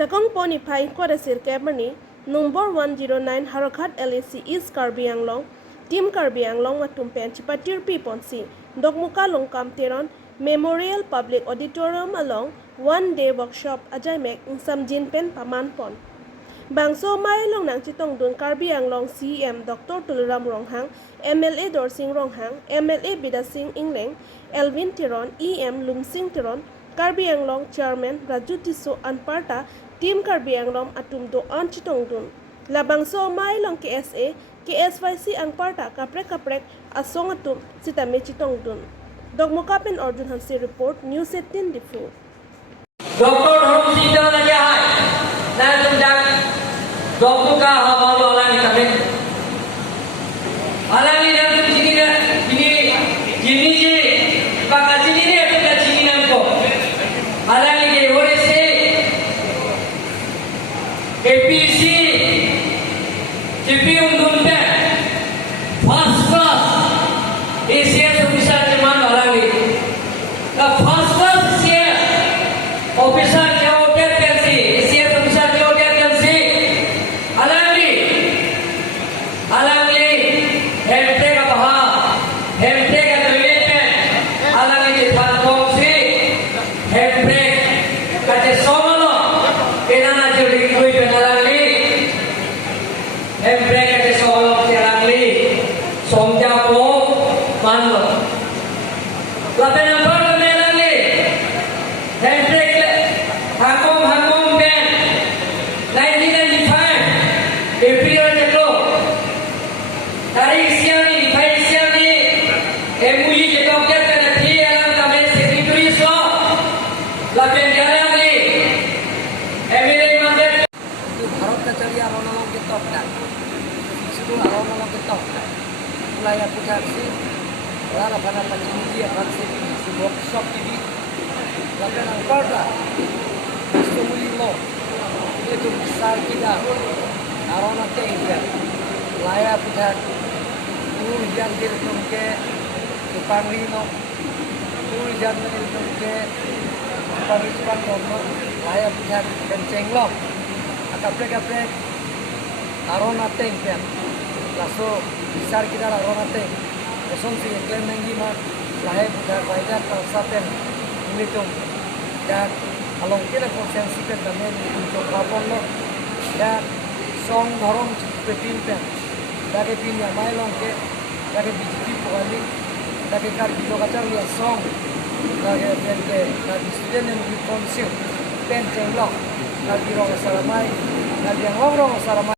Chakong poni phai Kodasir Kebani, number 109 Harakat LAC East Karbi Anglong, Team Karbi Anglong Matumpen Chipatir Piponsi, Dokmuka Longkam Teron, Memorial Public Auditorium along one-day workshop Ajaimek Samjin Pen Pamanpon. Bangso Mai Long Nang Chitong Dun Karbi Anglong CM Dr. Tuluram Ronghang, MLA Dorsing Ronghang, MLA Bidasing Ingleng, Elvin Teron, EM Lumsing Teron, Karbi Anglong Chairman Raju Tiso Anparta, Team Karbi Anglong Atumdo An Chitong Dun. Labangso Mai Long KSA, KSYC Anparta Kaprek Asong Atum Sitame Chitong Dun. Dogmokapen Arjun Hansi Report, News 18 Difu. Dr. Dhom Sindang lagi hai. Nah tunjang Dr. Ka hawalu alang kami. Alang ni dah sini dah ini je pakai sini ni aku dah sini nampak. Alang ni ke orang se APC CPU undunnya first class ACS officer cuman alang ni. First class ACS officer Wilayah Pujarsi, lara pada penjudi aksi di workshop ini, lakukan angkasa, Sumulilo, itu besar kita, arona tinggal, wilayah Pujarsi, yang dirumke, Panglino, yang dirumke, Paripan Kono, wilayah Pujarsi dan Cenglong, akaprek arona tinggal. Laso besar kita arona teng, kosong si klaim mengi mat lahir bukan bayar tersapen ini tu dan along kita konsensi pen dan untuk lapor lo dan song dorong pepin pen dari pin yang mai long ke dari BJP pokoknya dari kar kilo kacang yang song dari pen ke dari student yang di konsil pen cenglong dari rong salamai dari yang rong salamai